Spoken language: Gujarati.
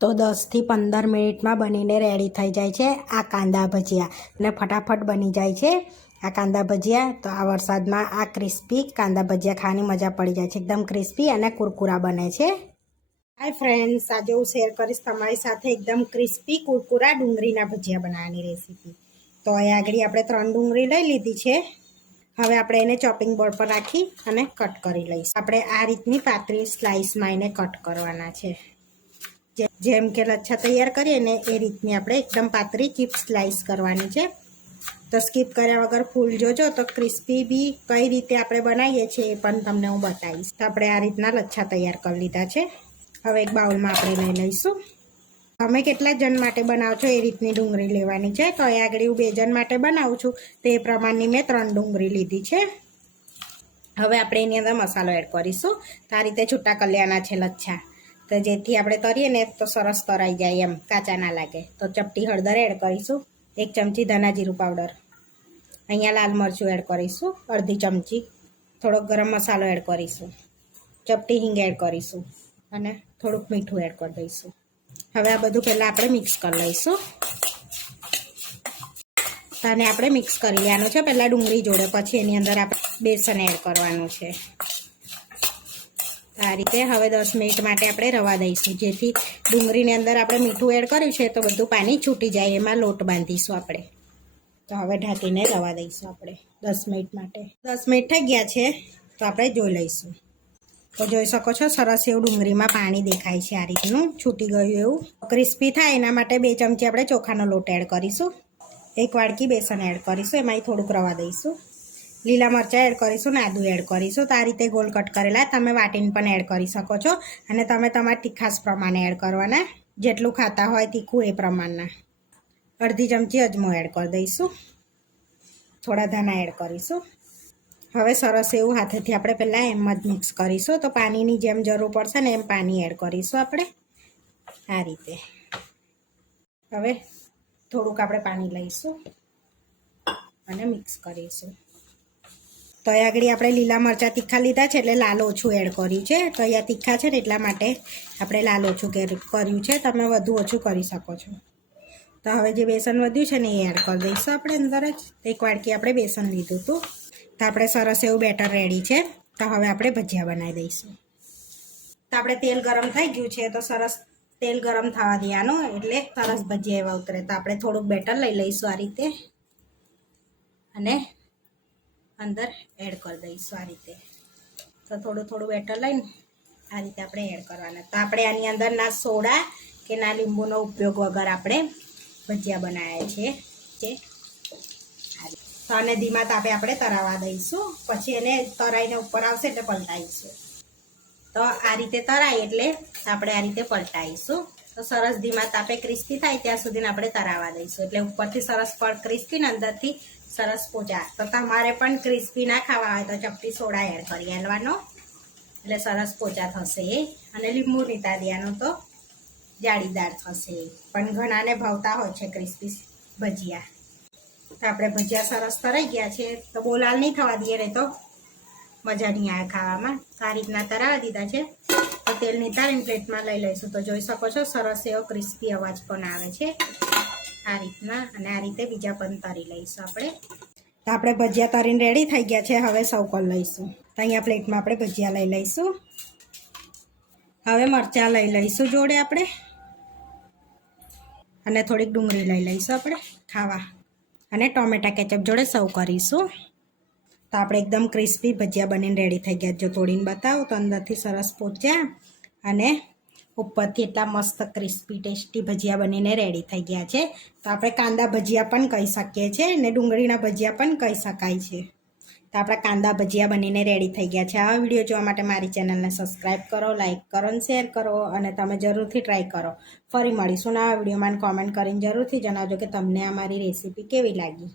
તો 10થી 15 મિનિટમાં બનીને રેડી થઈ જાય છે આ કાંદા ભજીયા, અને ફટાફટ બની જાય છે આ કાંદા ભજીયા. તો આ વરસાદમાં આ ક્રિસ્પી કાંદા ભજીયા ખાવાની મજા પડી જાય છે. એકદમ ક્રિસ્પી અને કુરકુરા બને છે. હાય ફ્રેન્ડ્સ, આજે હું શેર કરીશ તમારી સાથે એકદમ ક્રિસ્પી કુરકુરા ડુંગળીના ભજીયા બનાવવાની રેસીપી. તો અહીંયા આગળ આપણે 3 ડુંગળી લઈ લીધી છે. હવે આપણે એને ચોપિંગ બોર્ડ પર રાખી અને કટ કરી લઈશું. આપણે આ રીતની પાતળી સ્લાઇસમાં એને કટ કરવાના છે. જેમ કે લચ્છા તૈયાર કરીએ ને એ રીતની આપણે એકદમ પાતળી ચિપ્સ સ્લાઇસ કરવાની છે. તો સ્કીપ કર્યા વગર ફૂલ જોજો, તો ક્રિસ્પી બી કઈ રીતે આપણે બનાવીએ છીએ એ પણ તમને હું બતાવીશ. તો આપણે આ રીતના લચ્છા તૈયાર કરી લીધા છે. હવે એક બાઉલમાં આપણે લઈ લઈશું. તમે કેટલા જણ માટે બનાવો છો એ રીતની ડુંગળી લેવાની છે. તો અહીંયા આગળ હું 2 જણ માટે બનાવું છું, તો એ પ્રમાણની મેં 3 ડુંગળી લીધી છે. હવે આપણે એની અંદર મસાલો એડ કરીશું. તો આ રીતે છૂટા કલ્યાના છે લચ્છા, તો જેથી આપણે તરીએ ને તો સરસ તરાઈ જાય, એમ કાચા ના લાગે. તો ચપટી હળદર એડ કરીશું, 1 ચમચી ધાણા જીરું પાવડર, અહીંયા લાલ મરચું એડ કરીશું, અડધી ચમચી, થોડોક ગરમ મસાલો એડ કરીશું, ચપટી હિંગ એડ કરીશું અને થોડુંક મીઠું એડ કરી દઈશું. હવે આ બધું પહેલાં આપણે મિક્સ કરી લઈશું. અને આપણે મિક્સ કરી લેવાનું છે પહેલાં ડુંગળી જોડે, પછી એની અંદર આપણે બેસન એડ કરવાનું છે. આ રીતે હવે 10 મિનિટ માટે આપણે રવા દઈશું, જેથી ડુંગળીની અંદર આપણે મીઠું એડ કર્યું છે તો બધું પાણી છૂટી જાય, એમાં લોટ બાંધીશું આપણે. તો હવે ઢાંકીને રવા દઈશું આપણે 10 મિનિટ માટે. 10 મિનિટ થઈ ગયા છે, તો આપણે જોઈ લઈશું. તો જોઈ શકો છો સરસ એવું ડુંગળીમાં પાણી દેખાય છે, આ રીતનું છૂટી ગયું એવું. ક્રિસ્પી થાય એના માટે 2 ચમચી આપણે ચોખાનો લોટ એડ કરીશું, 1 વાડકી બેસન એડ કરીશું, એમાં થોડુંક રવા દઈશું, લીલા મરચાં એડ કરીશું, આદું એડ કરીશું. તો આ રીતે ગોળ કટ કરેલા તમે વાટીને પણ એડ કરી શકો છો, અને તમે તમારા તીખાશ પ્રમાણે એડ કરવાના, જેટલું ખાતા હોય તીખું એ પ્રમાણના. અડધી ચમચી અજમો એડ કરી દઈશું, થોડા ધાણા એડ કરીશું. હવે સરસ એવું હાથેથી આપણે પહેલાં એમ જ મિક્સ કરીશું. તો પાણીની જેમ જરૂર પડશે ને એમ પાણી એડ કરીશું આપણે આ રીતે. હવે થોડુંક આપણે પાણી લઈશું અને મિક્સ કરીશું. તો અહીંયા આગળ આપણે લીલા મરચાં તીખા લીધા છે એટલે લાલ ઓછું એડ કર્યું છે. તો અહીંયા તીખા છે ને એટલા માટે આપણે લાલ ઓછું કર્યું છે, તમે વધુ ઓછું કરી શકો છો. તો હવે જે બેસન વધ્યું છે ને એ એડ કરી દઈશું આપણે અંદર જ. 1 વાડકી આપણે બેસન લીધું હતું. તો આપણે સરસ એવું બેટર રેડી છે. તો હવે આપણે ભજીયા બનાવી દઈશું. તો આપણે તેલ ગરમ થઈ ગયું છે, તો સરસ તેલ ગરમ થવા દેવાનું, એટલે સરસ ભજીયા એવા ઉતરે. તો આપણે થોડુંક બેટર લઈ લઈશું આ રીતે અને અંદર એડ કરી દઈશું આ રીતે. તો થોડું બેટર લઈને આ રીતે આપણે એડ કરવાના. તો આપણે આની અંદર ના સોડા કે ના લીંબુનો ઉપયોગ વગર આપણે ભજીયા બનાવ્યા છે. તો આને ધીમા તાપે આપણે તરાવા દઈશું, પછી એને તરાઈને ઉપર આવશે એટલે પલટાઈશું. તો આ રીતે તરાય એટલે આપણે આ રીતે પલટાઈશું. તો સરસ ધીમા તાપે ક્રિસ્પી થાય ત્યાં સુધી આપણે તરાવા દઈશું, એટલે ઉપરથી સરસ ક્રિસ્પી ને અંદરથી સરસ પોચા. તો તમારે પણ ક્રિસ્પી ના ખાવા હોય તો ચપટી સોડા એડ કરી આલવાનો, એટલે સરસ પોચા થશે એ. અને લીંબુ નીતા દેવાનું તો જાળીદાર થશે. પણ ઘણાને ભાવતા હોય છે ક્રિસ્પી ભજીયા. તો આપણે ભજીયા સરસ તરાઈ ગયા છે. તો બહુ લાલ નહીં થવા દઈએ, નહીં તો મજા નહીં આવે ખાવામાં. તો આ રીતના તરાવા દીધા છે. તો તેલ નીતારીને પ્લેટમાં લઈ લઈશું. તો જોઈ શકો છો સરસ એવો ક્રિસ્પી અવાજ પણ આવે છે આ રીતના. અને આ રીતે બીજા પણ તરી લઈશું આપણે. તો આપણે ભજીયા તરીને રેડી થઈ ગયા છે. હવે સર્વ કરી લઈશું. તો અહીંયા પ્લેટમાં આપણે ભજીયા લઈ લઈશું. હવે મરચાં લઈ લઈશું જોડે આપણે, અને થોડીક ડુંગળી લઈ લઈશું આપણે ખાવા, અને ટોમેટા કેચઅપ જોડે સર્વ કરીશું. તો આપણે એકદમ ક્રિસ્પી ભજીયા બનીને રેડી થઈ ગયા. જો તોડીને બતાવું તો અંદરથી સરસ પોચ્યા અને ઉપરથી એટલા મસ્ત ક્રિસ્પી ટેસ્ટી ભજીયા બનીને રેડી થઈ ગયા છે. તો આપણે કાંદા ભજીયા પણ કહી શકીએ છીએ, અને ડુંગળીના ભજીયા પણ કહી શકાય છે. તો આપણા કાંદા ભજીયા બનીને રેડી થઈ ગયા છે. આ વિડીયો જોવા માટે મારી ચેનલને સબસ્ક્રાઈબ કરો, લાઇક કરો અને શેર કરો, અને તમે જરૂરથી ટ્રાય કરો. ફરી મળીશું નવા વિડીયોમાં. કોમેન્ટ કરીને જરૂરથી જણાવજો કે તમને આ મારી રેસીપી કેવી લાગી.